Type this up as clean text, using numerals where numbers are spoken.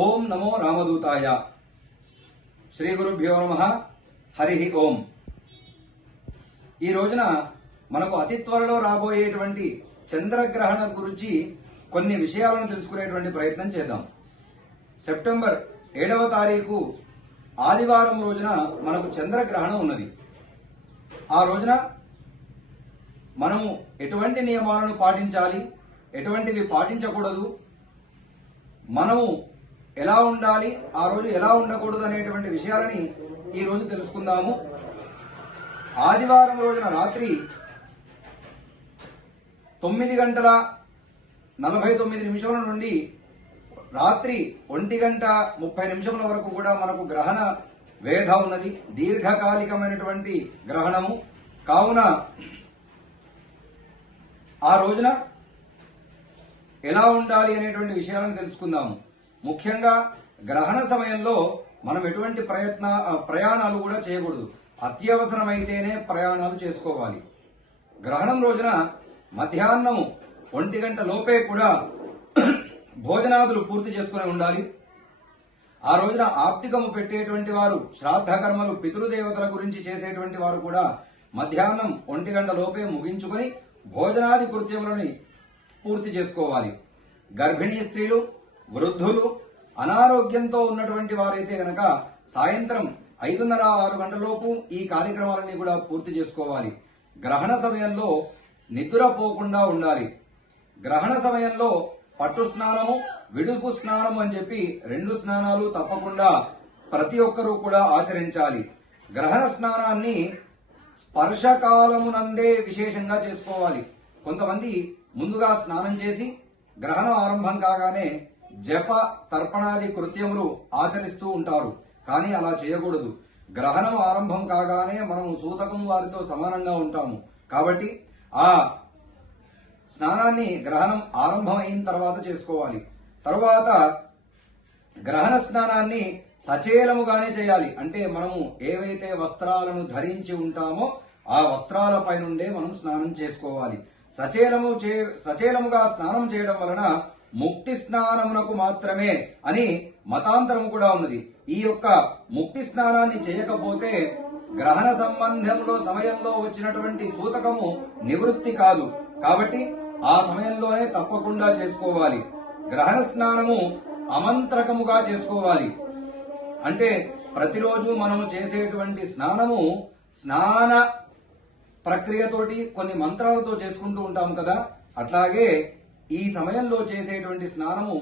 ఓం నమో రామదూతాయ. శ్రీ గురుభ్యో నమః. హరి ఓం. ఈ రోజున మనకు అతి త్వరలో రాబోయేటువంటి చంద్రగ్రహణం గురించి కొన్ని విషయాలను తెలుసుకునేటువంటి ప్రయత్నం చేద్దాం. సెప్టెంబర్ 7వ తారీఖు ఆదివారం రోజున మనకు చంద్రగ్రహణం ఉన్నది. ఆ రోజున మనము ఎటువంటి నియమాలను పాటించాలి, ఎటువంటివి పాటించకూడదు, మనము ఎలా ఉండాలి, ఆ రోజు ఎలా ఉండకూడదు అనేటువంటి విషయాలని ఈ రోజు తెలుసుకుందాము. ఆదివారం రోజున రాత్రి 9:49 నుండి రాత్రి 1:30 వరకు కూడా మనకు గ్రహణ వేధ ఉన్నది. దీర్ఘకాలికమైనటువంటి గ్రహణము కావున ఆ రోజున ఎలా ఉండాలి అనేటువంటి విషయాలను తెలుసుకుందాము. ముఖ్యంగా గ్రహణ సమయంలో మనం ఎటువంటి ప్రయాణాలు కూడా చేయకూడదు. అత్యవసరమైతేనే ప్రయాణాలు చేసుకోవాలి. గ్రహణం రోజున మధ్యాహ్నము 1 గంట లోపే కూడా భోజనాదులు పూర్తి చేసుకుని ఉండాలి. ఆ రోజున ఆప్తికము పెట్టేటువంటి వారు, శ్రాద్ధ కర్మలు, పితృదేవతల గురించి చేసేటువంటి వారు కూడా మధ్యాహ్నం 1 గంట లోపే ముగించుకొని భోజనాది కృత్యములని పూర్తి చేసుకోవాలి. గర్భిణీ స్త్రీలు, వృద్ధులు, అనారోగ్యంతో ఉన్నటువంటి వారైతే గనక సాయంత్రం 5:30-6 గంటలలోపు ఈ కార్యక్రమాలన్నీ కూడా పూర్తి చేసుకోవాలి. గ్రహణ సమయంలో నిద్రపోకుండా ఉండాలి. గ్రహణ సమయంలో పట్టు స్నానము, విడుపు స్నానము అని చెప్పి 2 స్నానాలు తప్పకుండా ప్రతి ఒక్కరూ కూడా ఆచరించాలి. గ్రహణ స్నానాన్ని స్పర్శకాలమునందే విశేషంగా చేసుకోవాలి. కొంతమంది ముందుగా స్నానం చేసి గ్రహణం ఆరంభం కాగానే జప తర్పణాది కృత్యములు ఆచరిస్తూ ఉంటారు. కానీ అలా చేయకూడదు. గ్రహణం ఆరంభం కాగానే మనం సూతకం వారితో సమానంగా ఉంటాము. కాబట్టి ఆ స్నానాన్ని గ్రహణం ఆరంభం అయిన తర్వాత చేసుకోవాలి. తరువాత గ్రహణ స్నానాన్ని సచేలముగానే చేయాలి. అంటే మనము ఏవైతే వస్త్రాలను ధరించి ఉంటామో ఆ వస్త్రాలపై నుండే మనం స్నానం చేసుకోవాలి. సచేలముగా స్నానం చేయడం వలన ముక్తి స్నానమునకు మాత్రమే అని మతాంతరం కూడా ఉన్నది. ఈ యొక్క ముక్తి స్నానాన్ని చేయకపోతే గ్రహణ సంబంధంలో సమయంలో వచ్చినటువంటి సూతకము నివృత్తి కాదు. కాబట్టి ఆ సమయంలోనే తప్పకుండా చేసుకోవాలి. గ్రహణ స్నానము అమంత్రకముగా చేసుకోవాలి. అంటే ప్రతిరోజు మనము చేసేటువంటి స్నానము స్నాన ప్రక్రియతోటి కొన్ని మంత్రాలతో చేసుకుంటూ ఉంటాం కదా, అట్లాగే ఈ సమయంలో చేసేటువంటి స్నానము